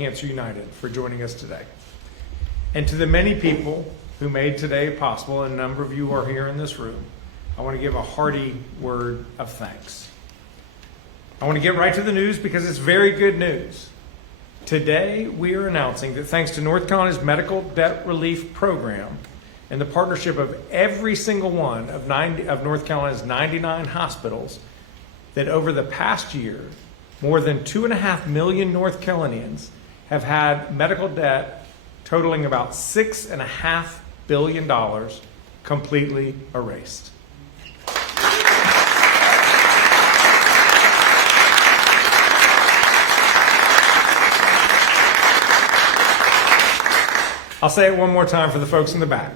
Cancer United for joining us today. And to the many people who made today possible, and a number of you are here in this room, I want to give a hearty word of thanks. I want to get right to the news because it's very good news. Today, we are announcing that thanks to North Carolina's Medical Debt Relief Program and the partnership of every single one of North Carolina's 99 hospitals, that over the past year, more than 2.5 million North Carolinians have had medical debt totaling about $6.5 billion completely erased. I'll say it one more time for the folks in the back.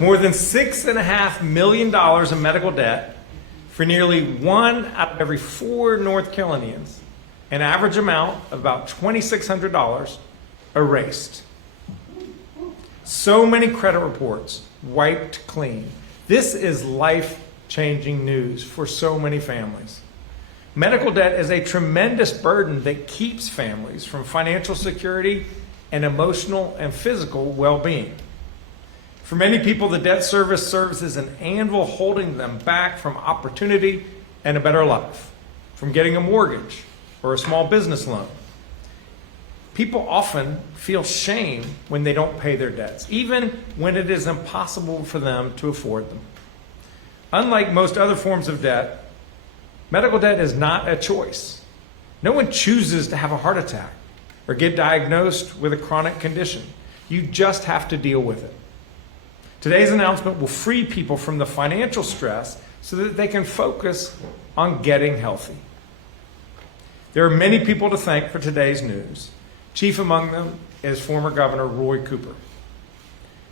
More than $6.5 million in medical debt for nearly 1 out of every 4 North Carolinians, an average amount of about $2,600 erased. So many credit reports wiped clean. This is life-changing news for so many families. Medical debt is a tremendous burden that keeps families from financial security and emotional and physical well-being. For many people, the debt service serves as an anvil holding them back from opportunity and a better life, from getting a mortgage or a small business loan. People often feel shame when they don't pay their debts, even when it is impossible for them to afford them. Unlike most other forms of debt, medical debt is not a choice. No one chooses to have a heart attack or get diagnosed with a chronic condition. You just have to deal with it. Today's announcement will free people from the financial stress so that they can focus on getting healthy. There are many people to thank for today's news. Chief among them is former Governor Roy Cooper.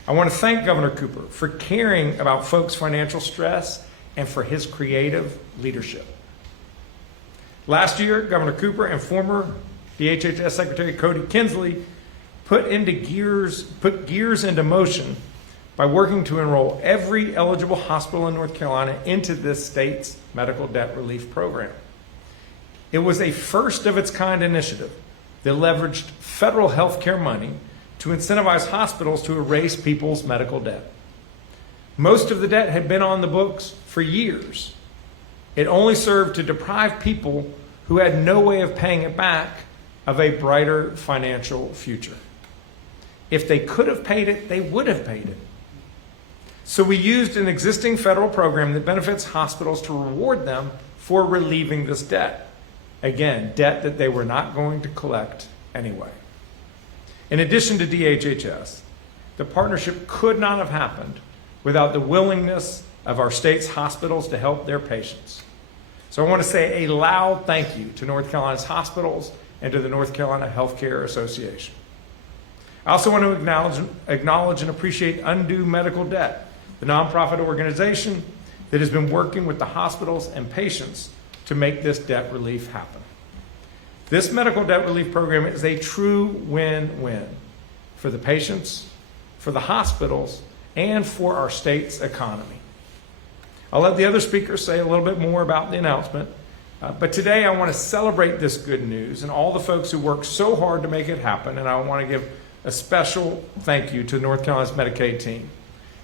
I want to thank Governor Cooper for caring about folks' financial stress and for his creative leadership. Last year, Governor Cooper and former DHHS Secretary Cody Kinsley put gears into motion by working to enroll every eligible hospital in North Carolina into this state's medical debt relief program. It was a first of its kind initiative that leveraged federal health care money to incentivize hospitals to erase people's medical debt. Most of the debt had been on the books for years. It only served to deprive people who had no way of paying it back of a brighter financial future. If they could have paid it, they would have paid it. So we used an existing federal program that benefits hospitals to reward them for relieving this debt. Again, debt that they were not going to collect anyway. In addition to DHHS, the partnership could not have happened without the willingness of our state's hospitals to help their patients. So I want to say a loud thank you to North Carolina's hospitals and to the North Carolina Healthcare Association. I also want to acknowledge and appreciate Undo Medical Debt, the nonprofit organization that has been working with the hospitals and patients to make this debt relief happen. This medical debt relief program is a true win-win for the patients, for the hospitals, and for our state's economy. I'll let the other speakers say a little bit more about the announcement, but today I want to celebrate this good news and all the folks who worked so hard to make it happen, and I want to give a special thank you to the North Carolina's Medicaid team.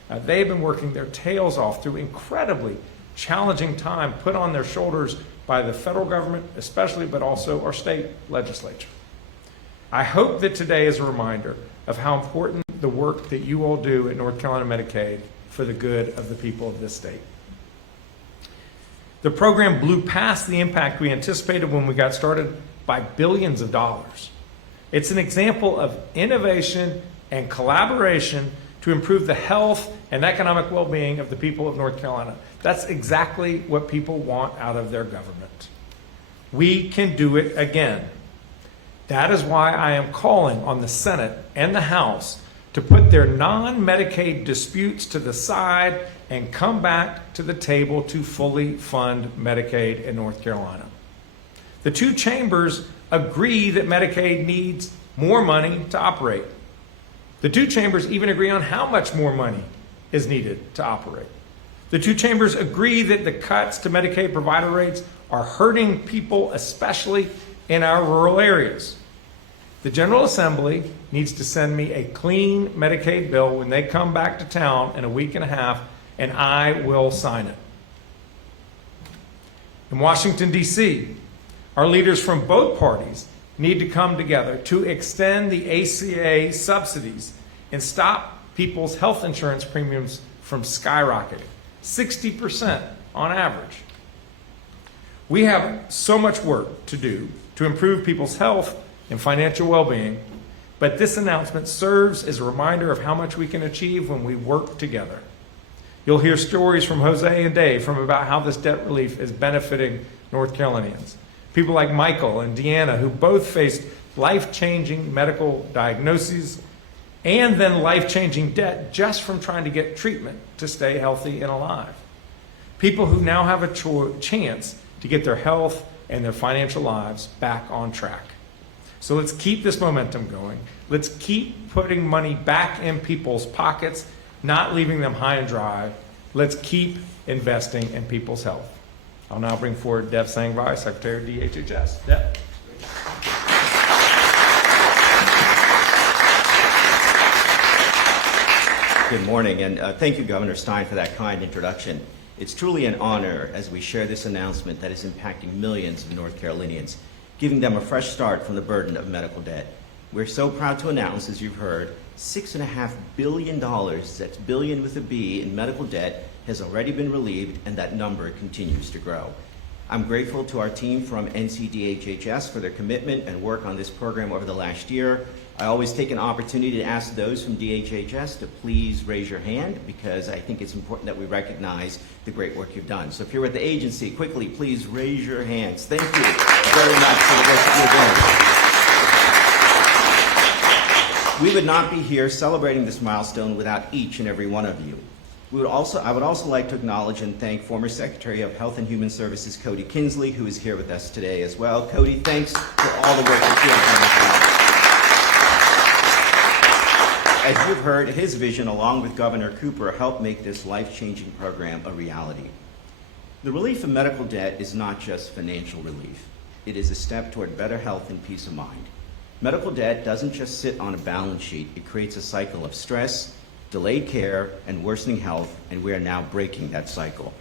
They've been working their tails off through incredibly challenging time put on their shoulders by the federal government especially, but also our state legislature. I hope that today is a reminder of how important the work that you all do at North Carolina Medicaid for the good of the people of this state. The program blew past the impact we anticipated when we got started by billions of dollars. It's an example of innovation and collaboration to improve the health and economic well-being of the people of North Carolina. That's exactly what people want out of their government. We can do it again. That is why I am calling on the Senate and the House to put their non-Medicaid disputes to the side and come back to the table to fully fund Medicaid in North Carolina. The two chambers agree that Medicaid needs more money to operate. The two chambers even agree on how much more money is needed to operate. The two chambers agree that the cuts to Medicaid provider rates are hurting people, especially in our rural areas. The General Assembly needs to send me a clean Medicaid bill when they come back to town in a week and a half, and I will sign it. In Washington, D.C., our leaders from both parties need to come together to extend the ACA subsidies and stop people's health insurance premiums from skyrocketing, 60% on average. We have so much work to do to improve people's health and financial well-being, but this announcement serves as a reminder of how much we can achieve when we work together. You'll hear stories from Jose and Dave about how this debt relief is benefiting North Carolinians. People like Michael and Deanna, who both faced life-changing medical diagnoses and then life-changing debt just from trying to get treatment to stay healthy and alive. People who now have a chance to get their health and their financial lives back on track. So let's keep this momentum going. Let's keep putting money back in people's pockets, not leaving them high and dry. Let's keep investing in people's health. I'll now bring forward Deb Sangvai, Secretary of DHHS. Deb. Good morning, and thank you, Governor Stein, for that kind introduction. It's truly an honor as we share this announcement that is impacting millions of North Carolinians, giving them a fresh start from the burden of medical debt. We're so proud to announce, as you've heard, $6.5 billion, that's billion with a B, in medical debt has already been relieved, and that number continues to grow. I'm grateful to our team from NCDHHS for their commitment and work on this program over the last year. I always take an opportunity to ask those from DHHS to please raise your hand, because I think it's important that we recognize the great work you've done. So if you're with the agency, quickly, please raise your hands. Thank you very much for the work you're doing. We would not be here celebrating this milestone without each and every one of you. I would also like to acknowledge and thank former Secretary of Health and Human Services, Cody Kinsley, who is here with us today as well. Cody, thanks for all the work that you have done. As you've heard, his vision, along with Governor Cooper, helped make this life-changing program a reality. The relief of medical debt is not just financial relief. It is a step toward better health and peace of mind. Medical debt doesn't just sit on a balance sheet. It creates a cycle of stress, delayed care, and worsening health, and we are now breaking that cycle.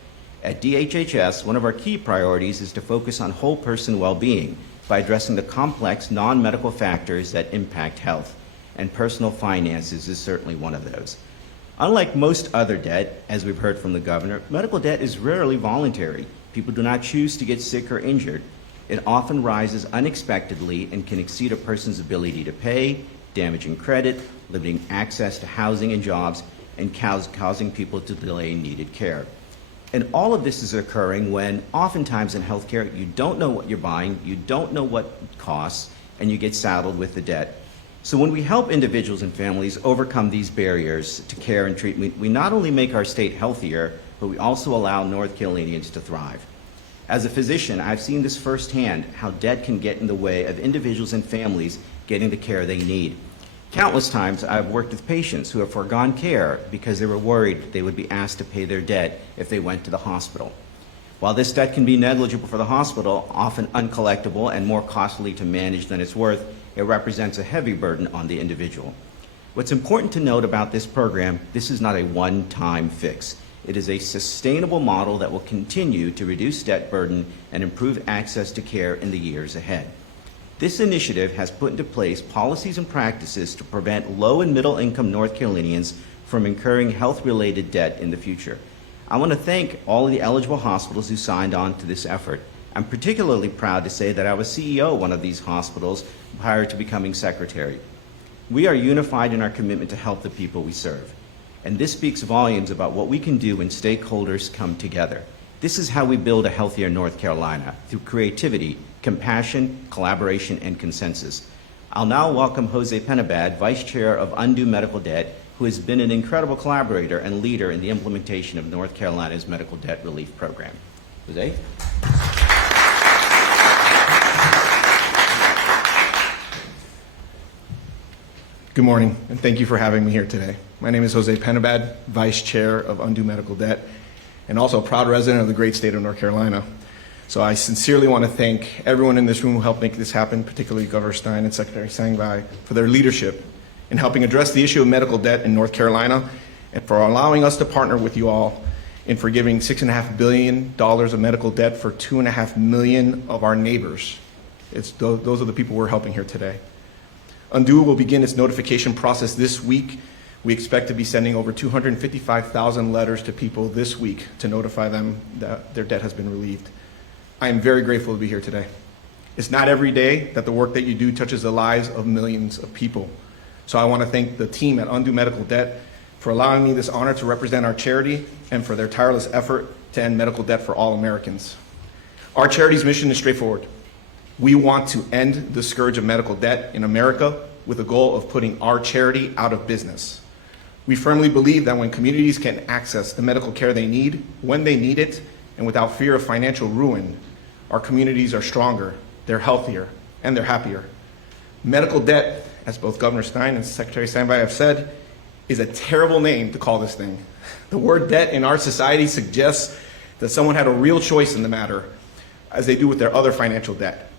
At DHHS, one of our key priorities is to focus on whole person well-being by addressing the complex non-medical factors that impact health, and personal finances is certainly one of those. Unlike most other debt, as we've heard from the governor, medical debt is rarely voluntary. People do not choose to get sick or injured. It often rises unexpectedly and can exceed a person's ability to pay, damaging credit, limiting access to housing and jobs, and causing people to delay needed care. And all of this is occurring when oftentimes in healthcare you don't know what you're buying, you don't know what it costs, and you get saddled with the debt. So when we help individuals and families overcome these barriers to care and treatment, we not only make our state healthier, but we also allow North Carolinians to thrive. As a physician, I've seen this firsthand, how debt can get in the way of individuals and families getting the care they need. Countless times I've worked with patients who have foregone care because they were worried they would be asked to pay their debt if they went to the hospital. While this debt can be negligible for the hospital, often uncollectible and more costly to manage than it's worth, it represents a heavy burden on the individual. What's important to note about this program, this is not a one-time fix. It is a sustainable model that will continue to reduce debt burden and improve access to care in the years ahead. This initiative has put into place policies and practices to prevent low and middle income North Carolinians from incurring health-related debt in the future. I want to thank all of the eligible hospitals who signed on to this effort. I'm particularly proud to say that I was CEO of one of these hospitals prior to becoming secretary. We are unified in our commitment to help the people we serve. And this speaks volumes about what we can do when stakeholders come together. This is how we build a healthier North Carolina, through creativity, compassion, collaboration, and consensus. I'll now welcome Jose Penabad, Vice Chair of Undue Medical Debt, who has been an incredible collaborator and leader in the implementation of North Carolina's medical debt relief program. Jose? Good morning, and thank you for having me here today. My name is Jose Penabad, Vice Chair of Undue Medical Debt, and also a proud resident of the great state of North Carolina. So I sincerely want to thank everyone in this room who helped make this happen, particularly Governor Stein and Secretary Sangvai, for their leadership in helping address the issue of medical debt in North Carolina, and for allowing us to partner with you all in forgiving $6.5 billion of medical debt for 2.5 million of our neighbors. Those are the people we're helping here today. Undo will begin its notification process this week. We expect to be sending over 255,000 letters to people this week to notify them that their debt has been relieved. I am very grateful to be here today. It's not every day that the work that you do touches the lives of millions of people. So I want to thank the team at Undo Medical Debt for allowing me this honor to represent our charity and for their tireless effort to end medical debt for all Americans. Our charity's mission is straightforward. We want to end the scourge of medical debt in America with the goal of putting our charity out of business. We firmly believe that when communities can access the medical care they need, when they need it, and without fear of financial ruin, our communities are stronger, they're healthier, and they're happier. Medical debt, as both Governor Stein and Secretary Sangvai have said, is a terrible name to call this thing. The word debt in our society suggests that someone had a real choice in the matter, as they do with their other financial debt.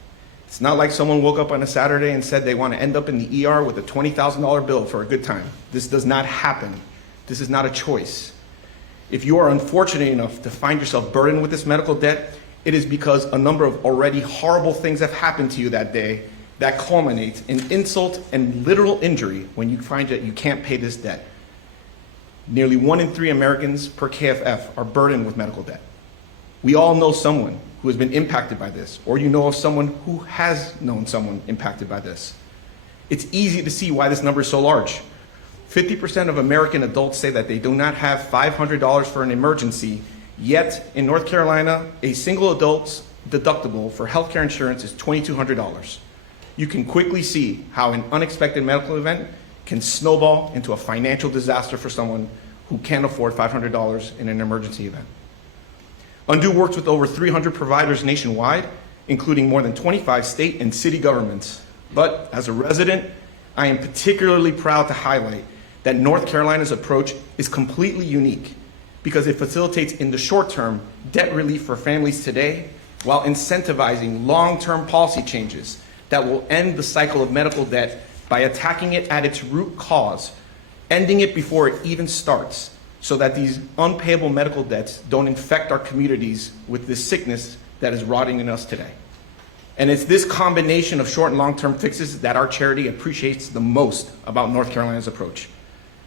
It's not like someone woke up on a Saturday and said they want to end up in the ER with a $20,000 bill for a good time. This does not happen. This is not a choice. If you are unfortunate enough to find yourself burdened with this medical debt, it is because a number of already horrible things have happened to you that day that culminates in insult and literal injury when you find that you can't pay this debt. Nearly 1 in 3 Americans per KFF are burdened with medical debt. We all know someone who has been impacted by this, or you know of someone who has known someone impacted by this. It's easy to see why this number is so large. 50% of American adults say that they do not have $500 for an emergency, yet in North Carolina, a single adult's deductible for healthcare insurance is $2,200. You can quickly see how an unexpected medical event can snowball into a financial disaster for someone who can't afford $500 in an emergency event. Undo works with over 300 providers nationwide, including more than 25 state and city governments. But as a resident, I am particularly proud to highlight that North Carolina's approach is completely unique because it facilitates in the short term debt relief for families today while incentivizing long-term policy changes that will end the cycle of medical debt by attacking it at its root cause, ending it before it even starts, so that these unpayable medical debts don't infect our communities with this sickness that is rotting in us today. And it's this combination of short and long-term fixes that our charity appreciates the most about North Carolina's approach.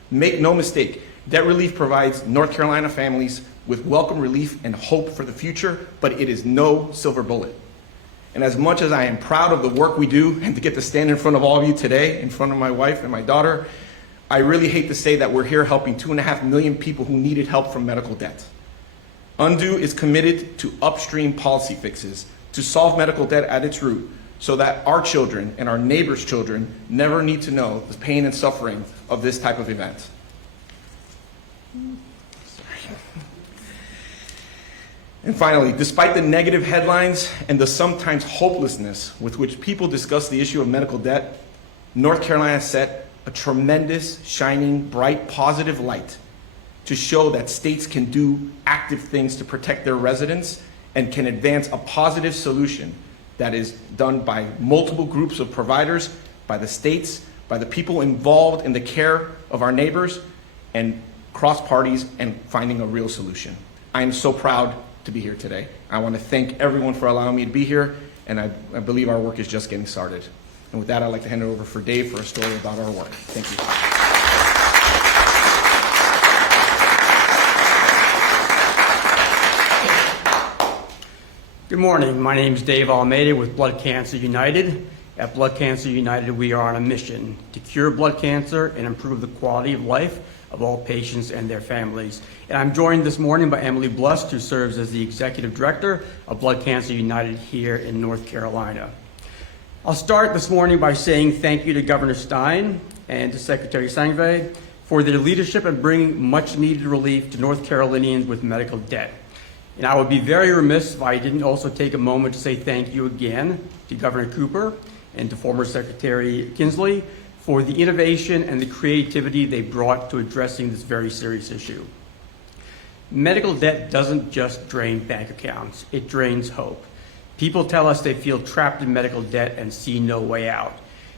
Make no mistake, debt relief provides North Carolina families with welcome relief and hope for the future, but it is no silver bullet. And as much as I am proud of the work we do and to get to stand in front of all of you today, in front of my wife and my daughter, I really hate to say that we're here helping 2.5 million people who needed help from medical debt. Undo is committed to upstream policy fixes to solve medical debt at its root so that our children and our neighbors' children never need to know the pain and suffering of this type of event. And finally, despite the negative headlines and the sometimes hopelessness with which people discuss the issue of medical debt, North Carolina set a tremendous, shining, bright, positive light to show that states can do active things to protect their residents and can advance a positive solution that is done by multiple groups of providers, by the states, by the people involved in the care of our neighbors, and cross parties and finding a real solution. I am so proud to be here today. I want to thank everyone for allowing me to be here, and I believe our work is just getting started. And with that, I'd like to hand it over for Dave for a story about our work. Thank you. Good morning. My name is Dave Almeida with Blood Cancer United. At Blood Cancer United, we are on a mission to cure blood cancer and improve the quality of life of all patients and their families. And I'm joined this morning by Emily Blust, who serves as the Executive Director of Blood Cancer United here in North Carolina. I'll start this morning by saying thank you to Governor Stein and to Secretary Sangvai for their leadership in bringing much needed relief to North Carolinians with medical debt. And I would be very remiss if I didn't also take a moment to say thank you again to Governor Cooper and to former Secretary Kinsley for the innovation and the creativity they brought to addressing this very serious issue. Medical debt doesn't just drain bank accounts, it drains hope. People tell us they feel trapped in medical debt and see no way out.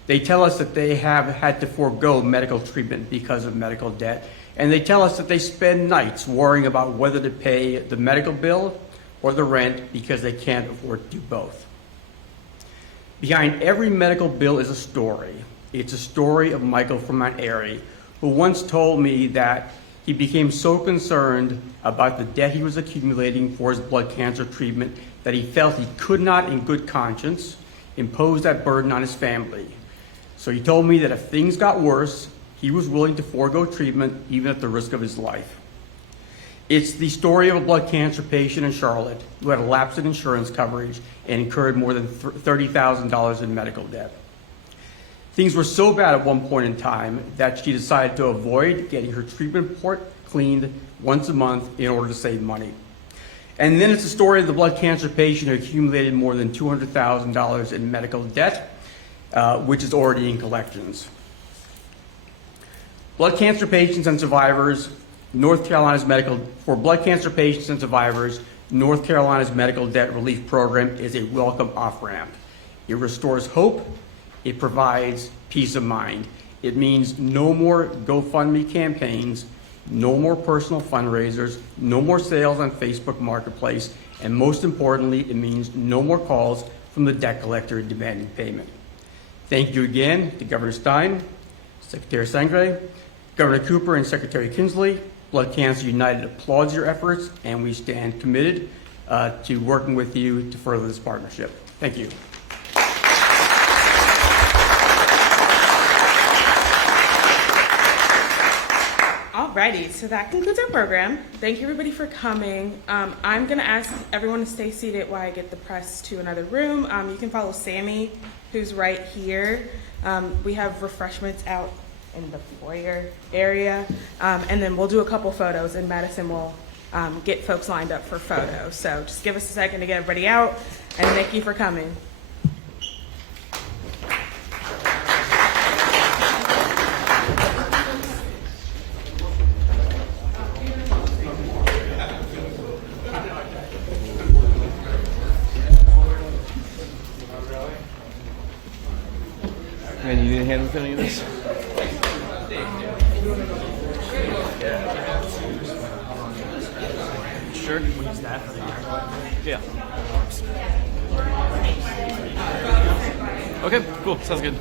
They tell us that they have had to forego medical treatment because of medical debt, and they tell us that they spend nights worrying about whether to pay the medical bill or the rent because they can't afford to do both. Behind every medical bill is a story. It's a story of Michael from Mount Airy, who once told me that he became so concerned about the debt he was accumulating for his blood cancer treatment that he felt he could not, in good conscience, impose that burden on his family. So he told me that if things got worse, he was willing to forego treatment, even at the risk of his life. It's the story of a blood cancer patient in Charlotte who had a lapse in insurance coverage and incurred more than $30,000 in medical debt. Things were so bad at one point in time that she decided to avoid getting her treatment report cleaned once a month in order to save money. And then it's the story of the blood cancer patient who accumulated more than $200,000 in medical debt, which is already in collections. Blood cancer patients and survivors, North Carolina's medical debt relief program is a welcome off-ramp. It restores hope. It provides peace of mind. It means no more GoFundMe campaigns, no more personal fundraisers, no more sales on Facebook Marketplace, and most importantly, it means no more calls from the debt collector demanding payment. Thank you again to Governor Stein, Secretary Sangvai, Governor Cooper, and Secretary Kinsley. Blood Cancer United applauds your efforts, and we stand committed to working with you to further this partnership. Thank you. Alrighty, so that concludes our program. Thank you everybody for coming. I'm gonna ask everyone to stay seated while I get the press to another room. You can follow Sammy, who's right here. We have refreshments out in the foyer area. And then we'll do a couple photos and Madison will get folks lined up for photos. So just give us a second to get everybody out, and thank you for coming. And you didn't handle any of this? Sure. Yeah. Okay, cool. Sounds good.